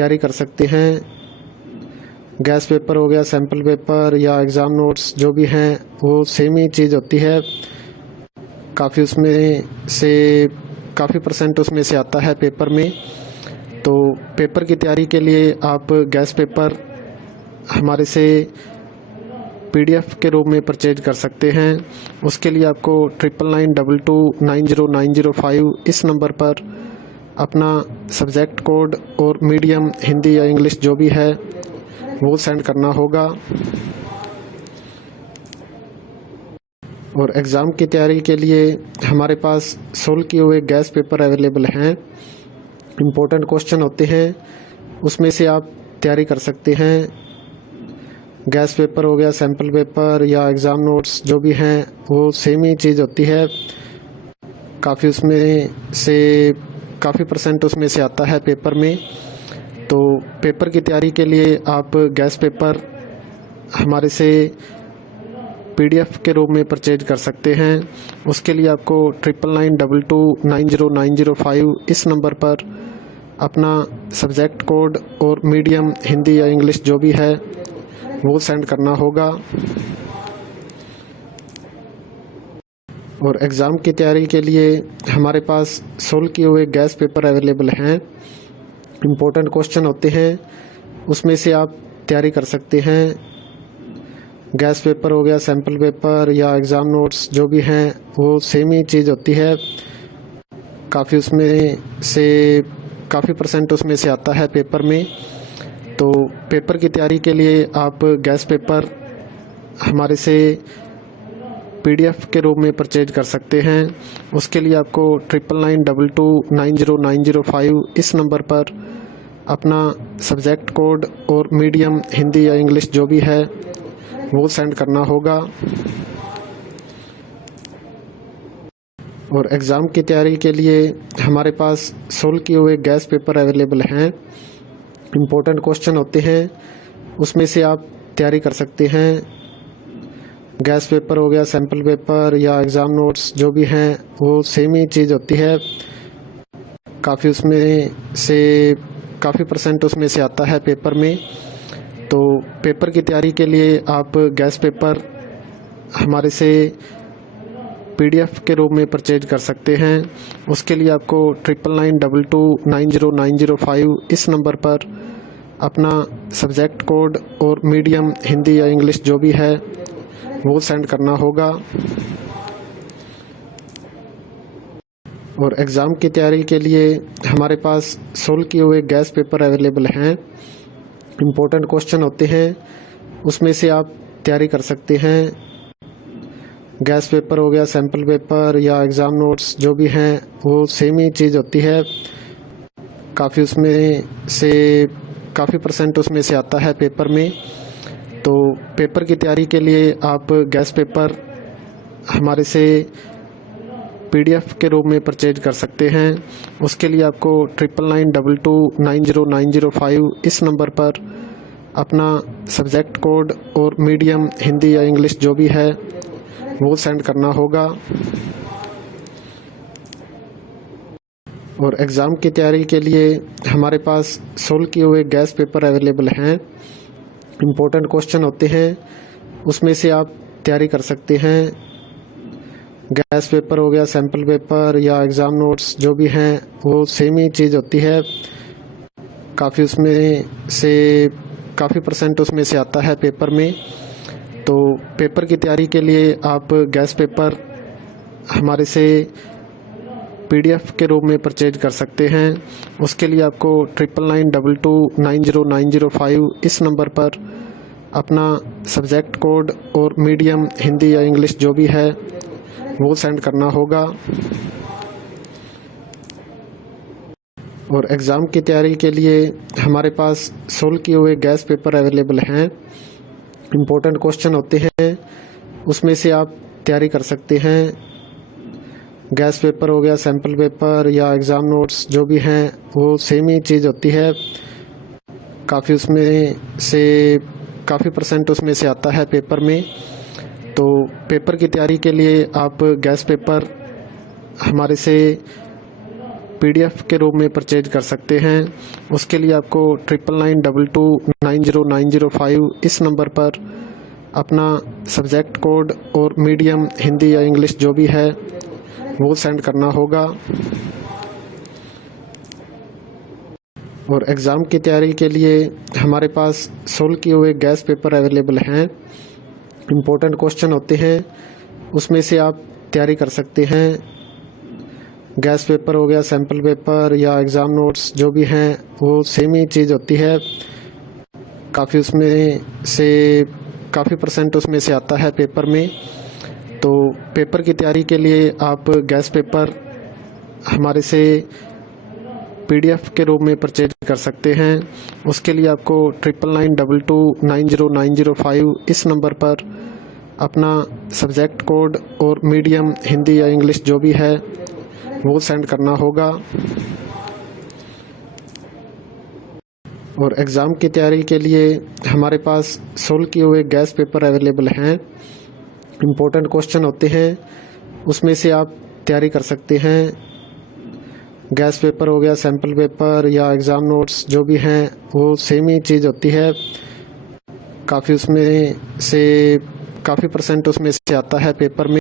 तैयारी कर सकते हैं। गैस पेपर हो गया, सैम्पल पेपर या एग्ज़ाम नोट्स जो भी हैं वो सेम ही चीज़ होती है। काफ़ी परसेंट उसमें से आता है पेपर में। तो पेपर की तैयारी के लिए आप गैस पेपर हमारे से PDF के रूप में परचेज कर सकते हैं। उसके लिए आपको 9992290905 इस नंबर पर अपना सब्जेक्ट कोड और मीडियम हिंदी या इंग्लिश जो भी है वो सेंड करना होगा। और एग्ज़ाम की तैयारी के लिए हमारे पास सोल्व किए हुए गैस पेपर अवेलेबल हैं। इम्पोर्टेंट क्वेश्चन होते हैं, उसमें से आप तैयारी कर सकते हैं। गैस पेपर हो गया, सैम्पल पेपर या एग्ज़ाम नोट्स जो भी हैं वो सेम ही चीज़ होती है। काफ़ी परसेंट उसमें से आता है पेपर में। तो पेपर की तैयारी के लिए आप गैस पेपर हमारे से PDF के रूप में परचेज कर सकते हैं। उसके लिए आपको 9992290905 इस नंबर पर अपना सब्जेक्ट कोड और मीडियम हिंदी या इंग्लिश जो भी है वो सेंड करना होगा। और एग्ज़ाम की तैयारी के लिए हमारे पास सोल्व किए हुए गैस पेपर अवेलेबल हैं। इम्पोर्टेंट क्वेश्चन होते हैं, उसमें से आप तैयारी कर सकते हैं। गैस पेपर हो गया, सैम्पल पेपर या एग्ज़ाम नोट्स जो भी हैं वो सेम ही चीज़ होती है। काफ़ी परसेंट उसमें से आता है पेपर में। तो पेपर की तैयारी के लिए आप गैस पेपर हमारे से PDF के रूप में परचेज कर सकते हैं। उसके लिए आपको 9992290905 इस नंबर पर अपना सब्जेक्ट कोड और मीडियम हिंदी या इंग्लिश जो भी है वो सेंड करना होगा। और एग्ज़ाम की तैयारी के लिए हमारे पास सोल्व किए हुए गैस पेपर अवेलेबल हैं। इम्पोर्टेंट क्वेश्चन होते हैं, उसमें से आप तैयारी कर सकते हैं। गैस पेपर हो गया, सैम्पल पेपर या एग्ज़ाम नोट्स जो भी हैं वो सेम ही चीज़ होती है। काफ़ी परसेंट उसमें से आता है पेपर में। तो पेपर की तैयारी के लिए आप गैस पेपर हमारे से PDF के रूप में परचेज कर सकते हैं। उसके लिए आपको 9992290905 इस नंबर पर अपना सब्जेक्ट कोड और मीडियम हिंदी या इंग्लिश जो भी है वो सेंड करना होगा। और एग्ज़ाम की तैयारी के लिए हमारे पास सोल्व किए हुए गैस पेपर अवेलेबल हैं। इम्पोर्टेंट क्वेश्चन होते हैं, उसमें से आप तैयारी कर सकते हैं। गैस पेपर हो गया, सैम्पल पेपर या एग्ज़ाम नोट्स जो भी हैं वो सेम ही चीज़ होती है। काफ़ी परसेंट उसमें से आता है पेपर में। तो पेपर की तैयारी के लिए आप गैस पेपर हमारे से PDF के रूप में परचेज कर सकते हैं। उसके लिए आपको 9992290905 इस नंबर पर अपना सब्जेक्ट कोड और मीडियम हिंदी या इंग्लिश जो भी है वो सेंड करना होगा। और एग्ज़ाम की तैयारी के लिए हमारे पास सोल्व किए हुए गैस पेपर अवेलेबल हैं। इम्पोर्टेंट क्वेश्चन होते हैं, उसमें से आप तैयारी कर सकते हैं। गैस पेपर हो गया, सैम्पल पेपर या एग्ज़ाम नोट्स जो भी हैं वो सेम ही चीज़ होती है। काफ़ी परसेंट उसमें से आता है पेपर में। तो पेपर की तैयारी के लिए आप गैस पेपर हमारे से PDF के रूप में परचेज कर सकते हैं। उसके लिए आपको 9992290905 इस नंबर पर अपना सब्जेक्ट कोड और मीडियम हिंदी या इंग्लिश जो भी है वो सेंड करना होगा। और एग्ज़ाम की तैयारी के लिए हमारे पास सोल्व किए हुए गैस पेपर अवेलेबल हैं। इम्पोर्टेंट क्वेश्चन होते हैं, उसमें से आप तैयारी कर सकते हैं। गैस पेपर हो गया, सैम्पल पेपर या एग्ज़ाम नोट्स जो भी हैं वो सेम ही चीज़ होती है। काफ़ी परसेंट उसमें से आता है पेपर में। तो पेपर की तैयारी के लिए आप गैस पेपर हमारे से PDF के रूप में परचेज कर सकते हैं। उसके लिए आपको 9992290905 इस नंबर पर अपना सब्जेक्ट कोड और मीडियम हिंदी या इंग्लिश जो भी है वो सेंड करना होगा। और एग्ज़ाम की तैयारी के लिए हमारे पास सोल्व किए हुए गैस पेपर अवेलेबल हैं। इम्पोर्टेंट क्वेश्चन होते हैं, उसमें से आप तैयारी कर सकते हैं। गैस पेपर हो गया, सैम्पल पेपर या एग्ज़ाम नोट्स जो भी हैं वो सेम ही चीज़ होती है। काफ़ी परसेंट उसमें से आता है पेपर में। तो पेपर की तैयारी के लिए आप गैस पेपर हमारे से PDF के रूप में परचेज कर सकते हैं। उसके लिए आपको 9992290905 इस नंबर पर अपना सब्जेक्ट कोड और मीडियम हिंदी या इंग्लिश जो भी है वो सेंड करना होगा। और एग्ज़ाम की तैयारी के लिए हमारे पास सोल्व किए हुए गैस पेपर अवेलेबल हैं। इम्पोर्टेंट क्वेश्चन होते हैं, उसमें से आप तैयारी कर सकते हैं। गैस पेपर हो गया, सैम्पल पेपर या एग्ज़ाम नोट्स जो भी हैं वो सेम ही चीज़ होती है। काफ़ी परसेंट उसमें से आता है पेपर में।